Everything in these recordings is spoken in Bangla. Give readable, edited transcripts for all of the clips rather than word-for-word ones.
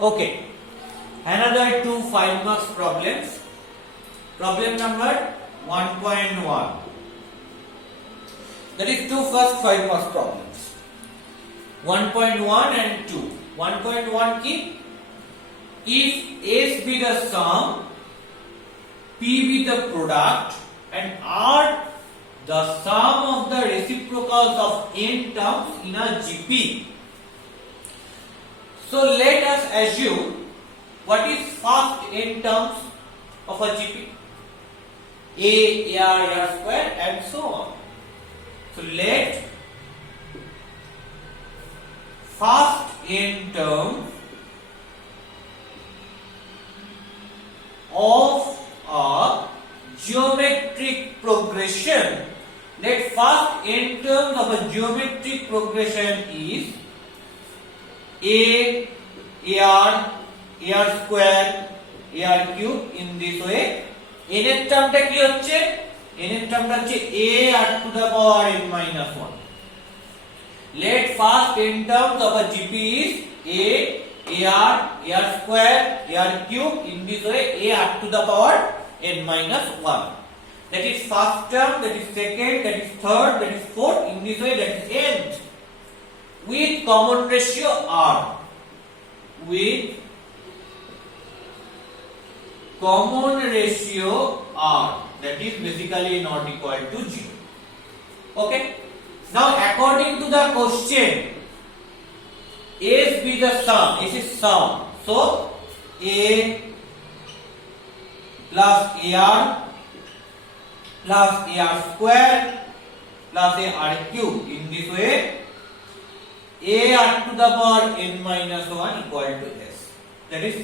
Okay, another two 5 marks problems. Problem number 1.1. That is two first 5 marks problems. 1.1 and 2. 1.1 key. If S be the sum, P be the product, and R the sum of the reciprocals of n terms in a GP. So let us assume what is first n terms of a GP? A, AR square and so on. So let first n term of a geometric progression, let first n terms of a geometric progression is A, AR square, AR cube in this way. n এর টার্মটা কি হচ্ছে? n এর টার্মটা হচ্ছে a r to the power n minus 1. Let first n terms of a GP is a, AR square, AR cube in this way, a r to the power n minus 1. That is first term, that is second, that is third, that is fourth, in this way, that is nth. With common ratio r. With common ratio r, that is basically not equal to 0. Okay. Now according to the question, S be the sum. S is sum. So A plus AR plus AR square plus AR cube in this way, A r to the power n minus 1 equal to S. That is,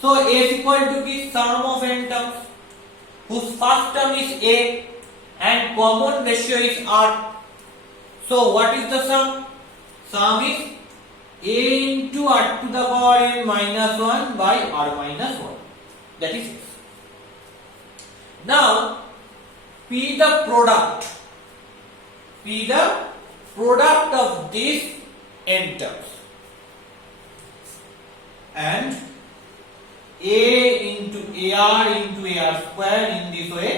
so A is equal to the sum of n terms whose first term is A and common ratio is R. So what is the sum? Sum is A into r to the power n minus 1 by r minus 1. That is it. Now P the product. P the product of these n terms. And A into AR into AR square in this way.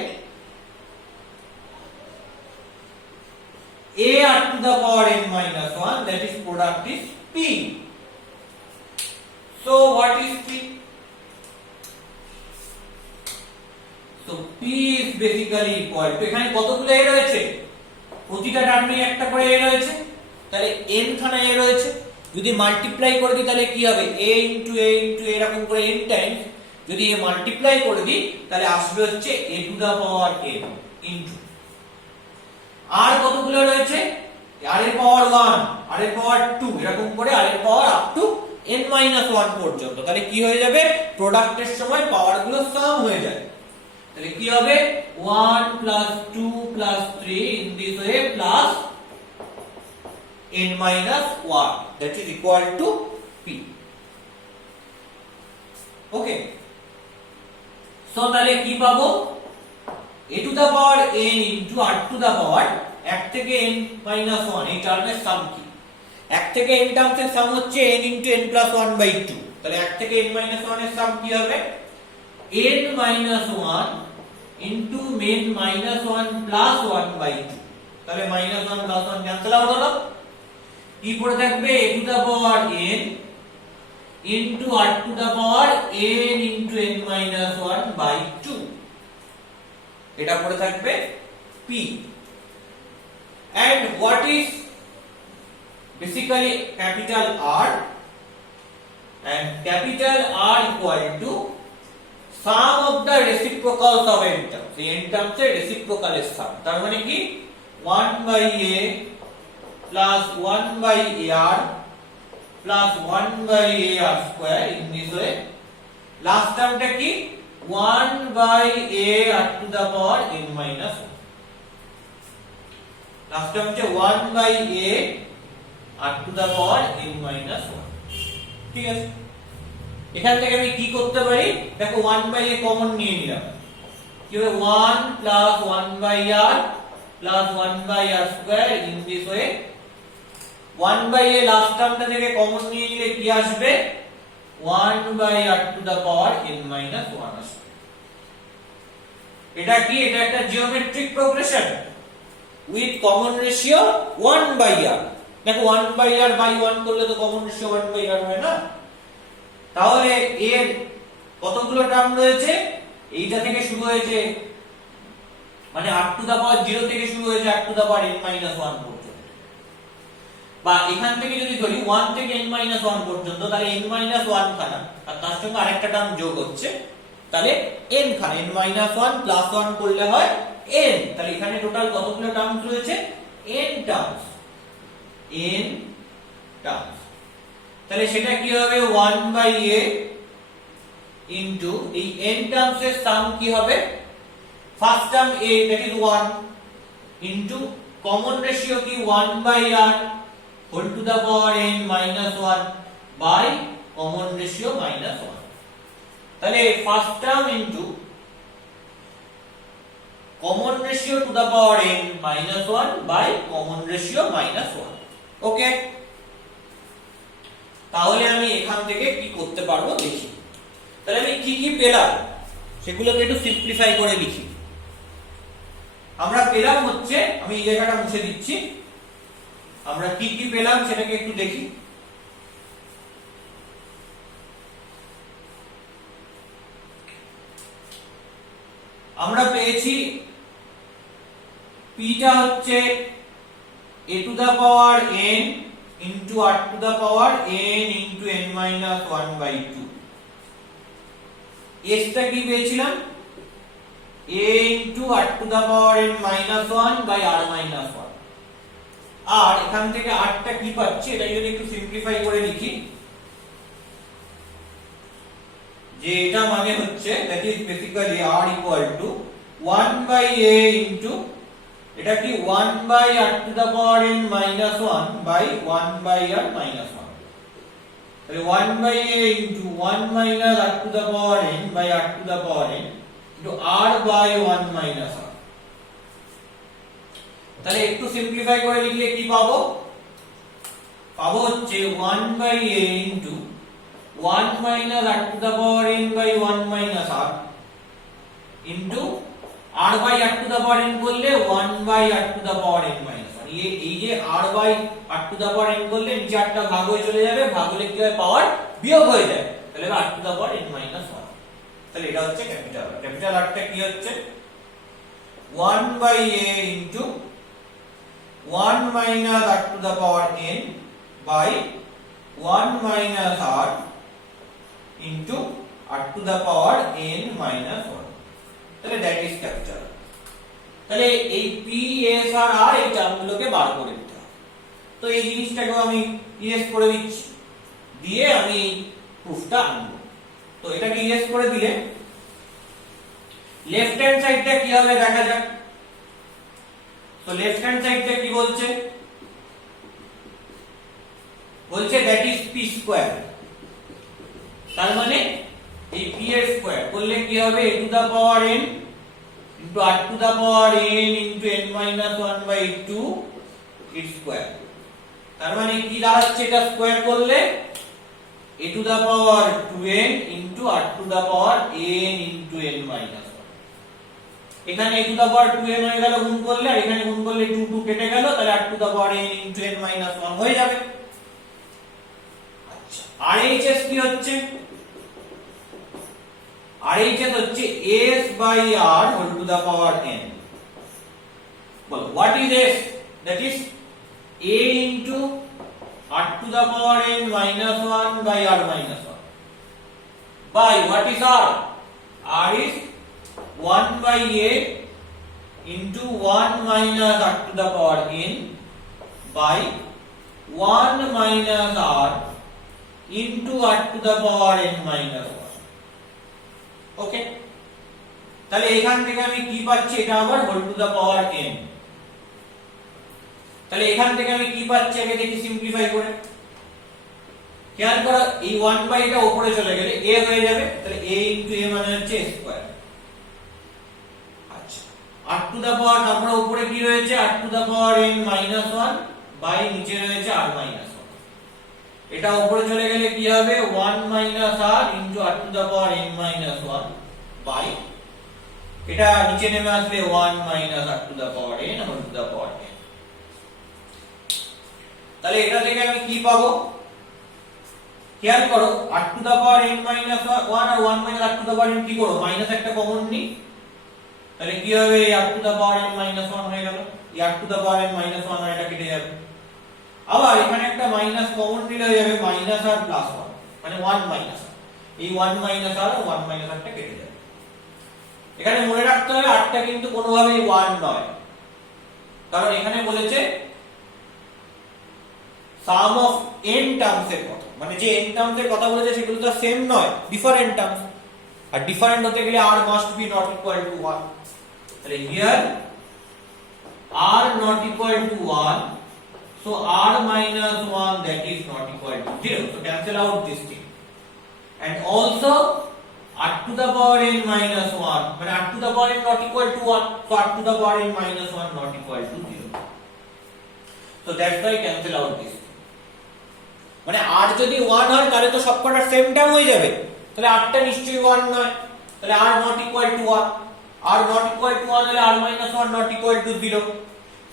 A r to the power n minus 1, that is product is P. So what is P? So P is basically equal to, এখানে কতগুলো a রয়েছে? প্রতিটা টার্মে একটা করে a রয়েছে, তাহলে n খানা a রয়েছে। যদি মাল্টিপ্লাই করে দিই তাহলে কি হবে? a into a into এরকম করে n টাইমস যদি a মাল্টিপ্লাই করে দিই তাহলে আসবে হচ্ছে a to the power n into আর কতগুলো রয়েছে? r এর পাওয়ার 1, r এর পাওয়ার 2, এরকম করে r এর power up to n minus 1 পর্যন্ত। তাহলে কি হয়ে যাবে? প্রোডাক্টের সময় পাওয়ার গুলো সাম হয়ে যায়। তাহলে কি হবে? 1 plus 2 plus 3 in this way plus n minus 1, that is equal to P. Okay. So তাহলে কি পাবো? a to the power n into r to the power 1 থেকে n minus 1, এই টার্মের সাম কি? 1 থেকে n টার্মের সাম হচ্ছে n into n plus 1 by 2. তাহলে 1 থেকে n minus 1 এর সাম কি হবে? n minus 1 into n minus 1 plus 1 by 2. তাহলে minus 1 plus 1 ক্যান্সেল আউট হলো। কি পড়ে থাকবে? a to the power n into r to the power n into n minus 1 by 2. এটা পড়ে থাকবে P. And what is basically capital R? And capital R equal to sum of the reciprocals of n terms. এই n terms এর reciprocal এর sum। তার মানে কি? 1 by A plus 1 by AR plus 1 by AR square in this way. Last termটা কি? 1 by A r to the power n minus 1. Last term হচ্ছে 1 by A r to the power n minus 1. ঠিক আছে? এখান থেকে আমি কি করতে পারি? দেখো 1 by A কমন নিয়ে নিলাম। কি হবে? 1 plus 1 by R plus 1 by R square in this way 1 by a last টার্মটা থেকে কমন নিয়ে নিলে কি আসবে 1 by r to the power n minus 1 আসবে। এটা কি, এটা একটা geometric progression with common ratio 1 by r। দেখো 1 বাই r বাই 1 করলে তো কমন রেশিও 1 বাই r হয় না। তাহলে এর কতগুলো টার্ম রয়েছে, এইটা থেকে শুরু হয়েছে মানে r টু দা পাওয়ার 0 থেকে শুরু হয়েছে r to the power n minus 1 পর্যন্ত, বা এখান থেকে যদি ধরি 1 থেকে n মাইনাস 1 পর্যন্ত, তাহলে n মাইনাস 1 খানা আর তার সঙ্গে আরেকটা টার্ম যোগ হচ্ছে, তাহলে n খানা n মাইনাস 1 প্লাস 1 করলে হয় n। তাহলে এখানে টোটাল কতগুলো টার্মস রয়েছে n টার্মস, n টার্মস। তাহলে সেটা কি হবে 1 বাই a ইনটু এই n টার্মস এর সাম কি হবে, first term a that is 1 into common ratio কি 1 by r whole to the power n minus 1 by common ratio minus 1। তাহলে first term into common ratio to the power n minus 1 by common ratio minus 1। Okay, তাহলে আমি এখান থেকে কি করতে পারবো দেখি। তাহলে আমি কি কি পেলাম সেগুলোকে একটু সিম্পলিফাই করে লিখি। আমরা পেলাম হচ্ছে, আমি এই জায়গাটা মুছে দিচ্ছি, আমরা কি কি পেলাম সেটাকে একটু দেখি। আমরা পেয়েছি পিটা হচ্ছে a to the power n into r to the power n into n minus 1 by 2। s টা কি পেয়েছিলাম a into r to the power n minus 1 by r minus 1। আর এখান থেকে r টা কি পাচ্ছি, এটা যদি একটু সিম্পলিফাই করে লিখি, যে এটা মানে হচ্ছে that is basically r equal to 1 by a into এটা কি 1 by r to the power n minus 1 by 1 by r minus 1। তাহলে 1 by a into 1 minus r to the power n by r to the power n into r by 1 minus r। তাহলে একটু সিম্পলিফাই করে লিখলে কি পাবো, পাবো হচ্ছে 1 by a into 1 minus r to the power n by 1 minus r into r by r to the power n করলে 1 by r to the power n minus 1। এই যে r by r to the power n করলে নিচে একটা ভাগ হয়ে চলে যাবে, ভাগ হলে কি হয় পাওয়ার বিয়োগ হয়ে যায়, তাহলে r to the power n minus 1। তাহলে এটা হচ্ছে ক্যাপিটাল R। ক্যাপিটাল R টা কি হচ্ছে 1 by a into 1 minus r to the power n by 1 minus r into r to the power n minus 1। তাহলে দ্যাট ইজ ক্যাপিটাল। তাহলে এই p s আর r এই টার্মগুলোকে বার করে দিতে হবে। তো এই জিনিসটাকে আমি ইরেজ করে দিচ্ছি, দিয়ে আমি প্রুফটা আনবো। তো এটাকে ইরেজ করে দিলে লেফট হ্যান্ড সাইডটা কি হবে দেখা যাক। তো লেফট হ্যান্ড সাইডটা কি বলছে, বলছে দ্যাট ইজ p স্কয়ার। তার মানে এই p এর স্কয়ার করলে কি হবে a to the power n into r to the power n into n minus 1 by 2 এর স্কয়ার। তার মানে কি দাঁড়াচ্ছে, এটা স্কয়ার করলে a to the power 2n into r to the power n into n minus 1। এখানে a to the power 2n হয়ে গেল গুণ করলে, আর এখানে গুণ করলে 2 2 কেটে গেল, তাহলে r to the power n into n minus 1 হয়ে যাবে। আচ্ছা, RHS কি হচ্ছে, RHS হচ্ছে s by r whole to the power n। Well, what is s? That is a into r to the power n minus 1 by r minus 1 by what is r? R is 1 by a into 1 minus r to the power n by 1 minus r into r to the power n minus 1। Okay, তাহলে এখান থেকে আমি কি পাচ্ছি, এটা আবার whole to the power n। তাহলে এখান থেকে আমি কি পাচ্ছি আগে দেখি সিম্পলিফাই করে। খেয়াল করো এই 1 বাই টা উপরে চলে গেলে a হয়ে যাবে, তাহলে a ইনটু a মানে হচ্ছে a স্কয়ার। আচ্ছা, r টু দা পাওয়ার তারপরে উপরে কি রয়েছে r to the power n minus 1 by নিচে রয়েছে r মাইনাস 1। এটা উপরে চলে গেলে কি হবে 1 minus r into r to the power n minus 1 by এটা নিচে নেমে আসবে 1 minus r to the power n whole to the power n। তাহলে এটা থেকে আমি কি পাবো খেয়াল করো r to the power n minus 1 আর 1 minus r to the power n কি করো মাইনাস একটা কমন নি, তাহলে কি হবে এই r to the power n minus 1 হয়ে গেল, এই r to the power n minus 1 আর এটা কেটে যাবে। আবার এখানে একটা মাইনাস কমন নিলে হয়ে যাবে মাইনাস আর প্লাস 1 মানে 1 মাইনাস এই 1 মাইনাস আর 1 মাইনাস আরটা কেটে যাবে। এখানে মনে রাখতে হবে আরটা কিন্তু কোনোভাবেই 1 নয়, কারণ এখানে বলেছে সাম অফ n টার্মস এর কথা, মানে যে n টার্মস এর কথা বলেছে সেগুলো তো সেম নয়, ডিফারেন্ট টার্মস, আর ডিফারেন্ট হতে গেলে r must be not equal to 1। তাহলে here r not equal to 1, so r minus 1 that is not equal to 0, so cancel out this thing, and also r to the power n minus 1 but r to the power n not equal to 1, so r to the power n minus 1 not equal to 0, so that's why cancel out this thing। মানে r যদি 1 হয় তাহলে তো সবকটা সেম টার্ম হয়ে যাবে, তাহলে r টা নিশ্চয়ই 1 নয়, তাহলে r not equal to 1, r not equal to 1 হলে r minus 1 not equal to 0,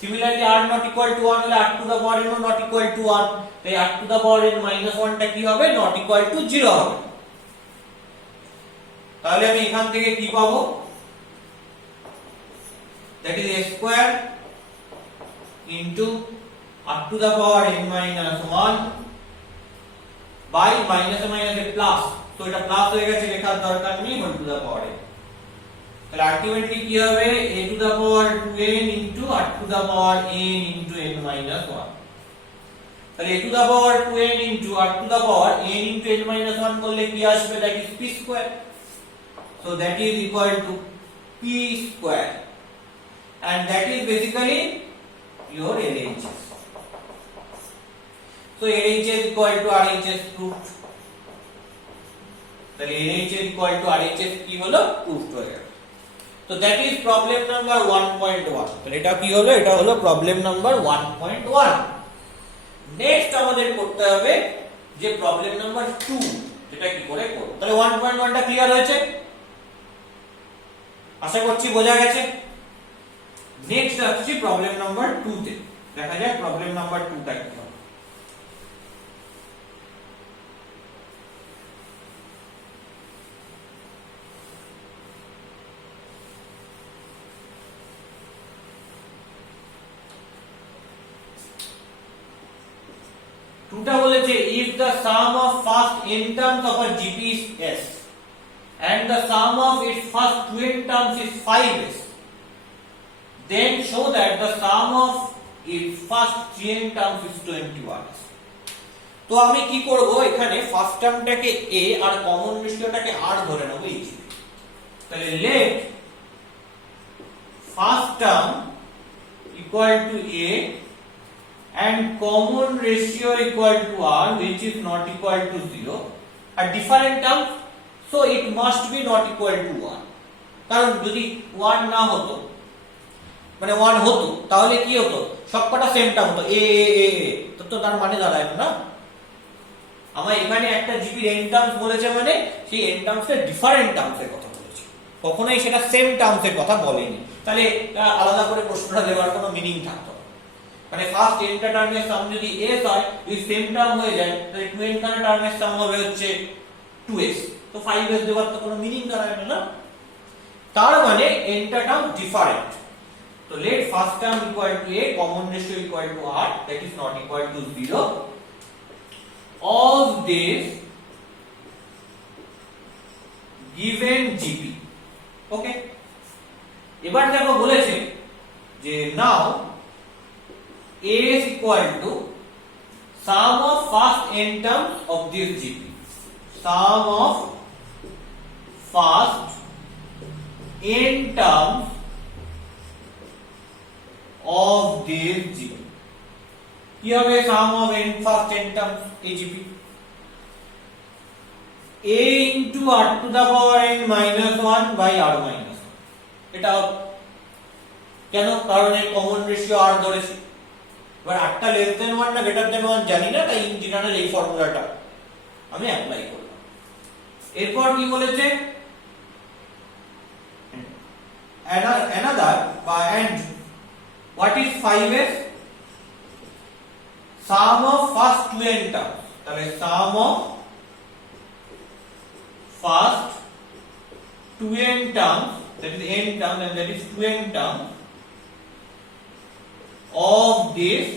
similarly r not equal to 1 হলে r to the power n not equal to 1, তাই r to the power n minus 1 টা কি হবে not equal to 0 হবে। তাহলে আমি এখান থেকে কি পাবো that is a square into r to the power n minus 1 by minus a minus a plus, তো এটা প্লাস হয়ে গেছে লেখার দরকার নেই whole to the power n। তাহলে আলটিমেটলি কি হবে a to the power 2n into r to the power n into n minus 1, তাহলে a to the power 2n into r to the power n into n minus 1 করলে কি আসবে that is p square, so that is equal to p square, and that is basically your LHS, so LHS equal to RHS proved, তাহলে LHS equal to RHS কি হলো proved হয়ে গেল। So that is problem number 1.1, তাহলে এটা কি হলো এটা হলো problem number 1.1। নেক্সট আমাদের করতে হবে যে problem number 2, যেটা কি করে করব। তাহলে 1.1 টা ক্লিয়ার হয়েছে, আশা করছি বোঝা গেছে। নেক্সট আসছি প্রবলেম নাম্বার 2 তে, দেখা যাক প্রবলেম নাম্বার 2 টা কি হবে। টুটা বলেছে if the sum of first n terms of a GP is s and the sum of its first 2n terms is 5s, then show that the sum of its first 3n terms is 21s। তো আমি কি করব এখানে ফার্স্ট টার্মটাকে a আর কমন রেশিওটাকে r ধরে নেব এই। তাহলে let first term equal to a and common ratio equal to r which is not equal to 0 are different terms, so it must be not equal to 1, কারণ যদি 1 না হতো মানে 1 হতো তাহলে কি হতো সবকটা সেম টার্ম হতো a তো তার মানে দাঁড়ায় না, আমার এখানে একটা জিপি n টার্মস বলেছে মানে সেই n টার্মস এর ডিফারেন্ট টার্মস এর কথা বলেছে, কখনোই সেটা সেম টার্মস এর কথা বলেনি, তাহলে আলাদা করে প্রশ্নটা দেওয়ার কোনো মিনিং থাকতো না। মানে ফার্স্ট n টা টার্মের সাম যদি s হয় যদি সেম টার্ম হয়ে যায় তাহলে 2n টা টার্মের সাম হবে হচ্ছে 2s, তো 5s দেওয়ার তো কোনো মিনিং দাঁড়ায় না, তার মানে n টা টার্ম ডিফারেন্ট। তো let first term equal to a, common ratio equal to r, that is not equal to 0 of this given GP, okay। এবার দেখো বলেছে যে now a is equal to sum of first n terms of this GP, sum of first n terms of this GP, কি হবে sum of n first n terms GP a into r to the power n minus 1 by r minus 1, এটা কেন কারণ এর কমন রেশিও r ধরেছে, এবার 8টা লেস দেন 1 না গ্রেটার দেন 1 জানি না, তাই ইন জেনারেল এই ফর্মুলাটা আমি অ্যাপ্লাই করলাম। এরপর কি বলেছে, another by and what is 5s, sum of first two n terms, তাহলে sum of first two n terms, that is n terms and that is 2n terms of this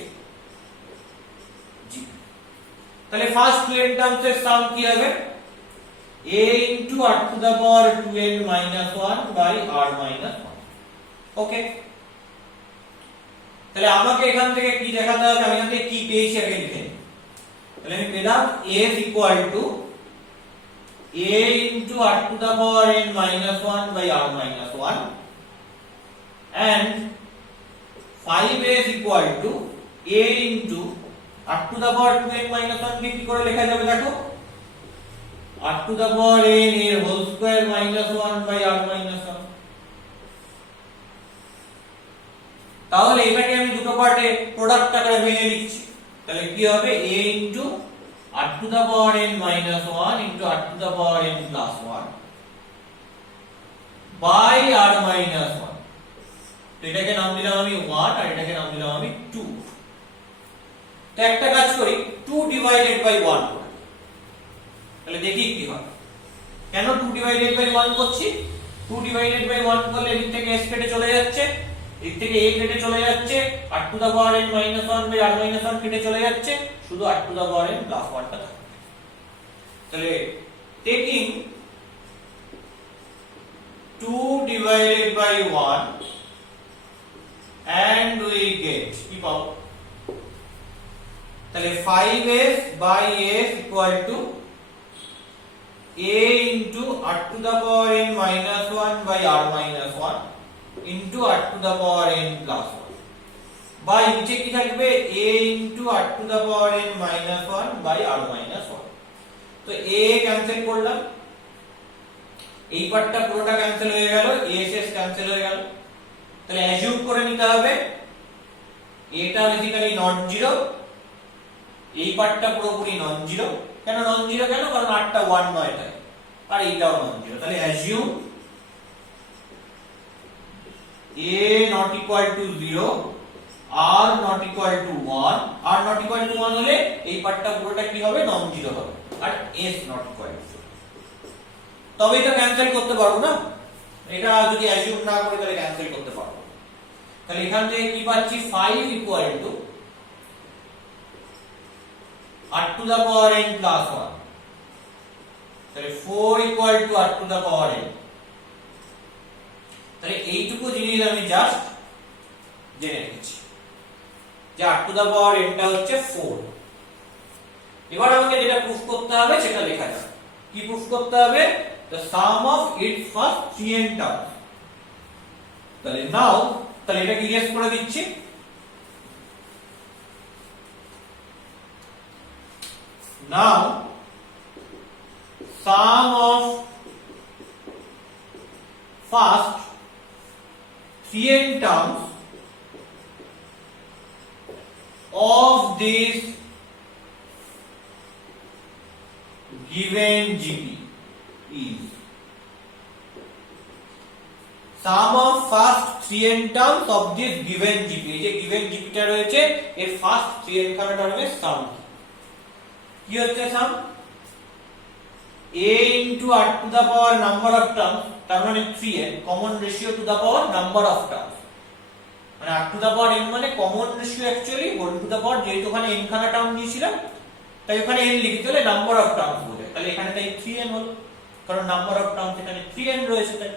g। তাহলে ফার্স্ট 2n টার্মস এর সাম কি হবে, a into r to the power 2n minus 1 by r minus 1। Okay, তাহলে আমাকে এখান থেকে কি দেখাতে হবে, আমি এখান থেকে কি পেয়েছি আগে লিখে নিই। তাহলে আমি পেলাম a is equal to a into r to the power n minus 1 by r minus 1 and 5a is equal to a into r to the power 2n minus 1 কে কি করে লেখা যাবে দেখো, r to the power n এর whole square minus 1 by r minus 1। তাহলে এটাকে আমি দুটো পার্টে প্রোডাক্ট আকারে ভেঙে লিখছি, তাহলে কি হবে a into r to the power n minus 1 into r to the power n plus 1 by r minus 1। তো এটাকে নাম দিলাম আমি 1 আর এটাকে নাম দিলাম আমি 2। তো একটা কাজ করি 2 ডিভাইডেড বাই 1 করে, তাহলে দেখি কি হয়। কেন 2 ডিভাইডেড বাই 1 করছি, 2 ডিভাইডেড বাই 1 করলে এদিক থেকে s কেটে চলে যাচ্ছে, এদিক থেকে a কেটে চলে যাচ্ছে, r to the power n minus 1 by r minus 1 কেটে চলে যাচ্ছে, শুধু r to the power n plus 1 টা থাকবে। তাহলে taking 2 divided by 1 and we get কি পাবো, তাহলে 5s by s equal to a into r to the power n minus 1 by r minus 1 into r to the power n plus 1 by নিচে কি থাকবে a into r to the power n minus 1 by r minus 1। তো a ক্যান্সেল করলাম, এই পার্টটা পুরোটা ক্যান্সেল হয়ে গেল, s ক্যান্সেল হয়ে গেল। তাহলে অ্যাজিউম করে নিতে হবে এটা বেসিক্যালি নট জিরো, এই পার্টটা পুরোপুরি নন জিরো। কেন নন জিরো, কেন, কারণ r টা 1 নয় তাই, আর এইটাও নন জিরো। তাহলে assume a not equal to 0, r not equal to 1, r not equal to 1 হলে এই পার্টটা পুরোটা কি হবে, নন জিরো হবে, আর s not equal to 0। তবে এটা ক্যান্সেল করতে পারবো না, এটা যদি অ্যাজিউম না করি তাহলে ক্যান্সেল করতে পারবো। তাহলে এখান থেকে কি পাচ্ছি 5 equal to r to the power n plus 1, তাহলে 4 equal to r to the power n। তাহলে এইটুকু জিনিস আমি জাস্ট জেনে নিচ্ছি যে r to the power n টা হচ্ছে 4। এবার আমাকে যেটা প্রুফ করতে হবে সেটা লেখা যাক। কি প্রুফ করতে হবে, the sum of its first 3n terms। তাহলে নাও, তাহলে এটাকে ইয়েস করে দিচ্ছি। Now sum of first 3n terms of this given GP is, sum of first 3n terms of this given GP। এই যে given GP টা রয়েছে এর ফার্স্ট 3n খানা টার্মের সাম কি হচ্ছে, সাম a into r to the power number of terms, তার মানে 3n common ratio to the power number of terms, মানে r to the power n মানে common ratio actually whole to the power, যেহেতু ওখানে n খানা টার্ম দিয়েছিলাম তাই ওখানে n লিখতে হলে নাম্বার অফ টার্মস বলে, তাহলে এখানে তাই 3n হলো, কারণ নাম্বার অফ টার্মস এখানে 3n রয়েছে। তাই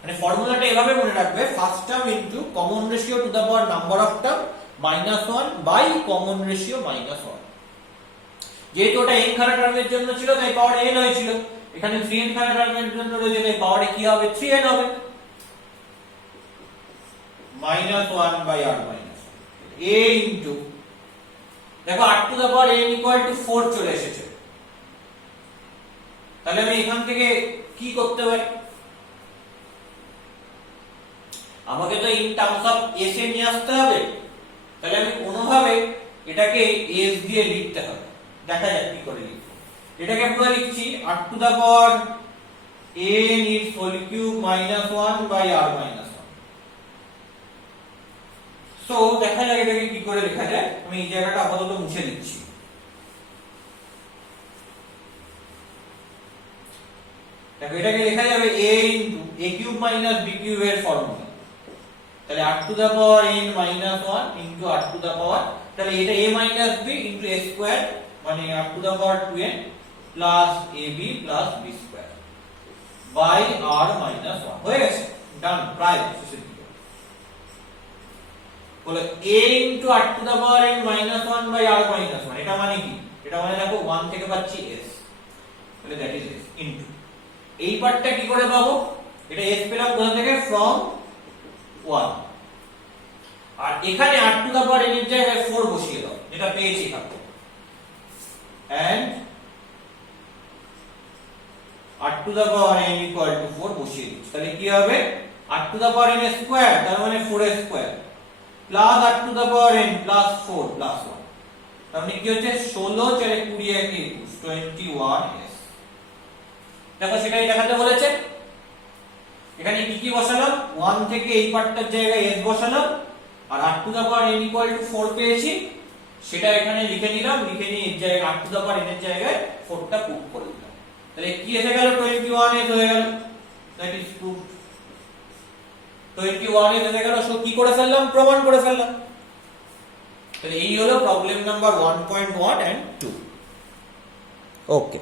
মানে ফর্মুলাটা এভাবে মনে রাখবে, first term into common ratio to the power number of term minus 1 by common ratio minus 1। যেহেতু ওটা n খানা টার্মের জন্য ছিল তাই পাওয়ার n হয়েছিল, এখানে 3n খানা টার্মের জন্য রয়েছে তাই পাওয়ারে কি হবে, 3n হবে, minus 1 by r minus a into, দেখো r to the power n equal to 4 চলে এসেছে। তাহলে আমি এখান থেকে কি করতে পারি, আমাকে তো ইন টার্মস অফ s এ নিয়ে আসতে হবে। তাহলে আমি কোনোভাবে এটাকে s দিয়ে লিখতে হবে, দেখা যাক কি করে লিখব। এটাকে পুরো লিখছি r to the power n its whole cube minus 1 by r minus 1। So দেখা যাক এটাকে কি করে লেখা যায়। আমি এই জায়গাটা আপাতত মুছে দিচ্ছি। দেখো এটাকে লেখা যাবে a into a cube minus b cube এর ফর্মুলা। তাহলে r to the power n minus 1 into r to the power, তাহলে এটা a minus b into a square মানে r to the power 2n plus ab plus b square by r minus 1 হয়ে গেছে, ডান, প্রায় শেষের দিকে। বলে a into r to the power n minus 1 by r minus 1, এটা মানে কি? এটা মানে দেখো 1 থেকে পাচ্ছি s, তাহলে দ্যাট ইজ s into এই পার্টটা কি করে পাবো? এটা s পেলাম কোথা থেকে? from 1। আর এখানে r to the power n এর জায়গায় 4 বসিয়ে দাও, যেটা পেয়েছি এখানে, and r to the power n equal to 4 বসিয়ে দিচ্ছি। তাহলে কি হবে? r to the power n square, তার মানে 4 square plus r to the power n plus 4 plus 1, তার মানে কি হচ্ছে 16 4 20 21s। দেখো সেটাই দেখাতে বলেছে। এখানে কি কি বসালাম? 1 থেকে এই পার্টটার জায়গায় s বসালাম, আর r to the power n equal to 4 পেয়েছি, সেটা এখানে লিখে নিলাম, লিখে নিয়ে এর জায়গায় r to the power n এর জায়গায় 4টা পুট করে দিলাম। তাহলে কি এসে গেল? 21s হয়ে গেল, দ্যাট ইজ প্রুফড। 21s এসে গেল। সো কি করে ফেললাম? প্রমাণ করে ফেললাম। তাহলে এই হলো প্রবলেম নাম্বার 1.1 and 2। ওকে।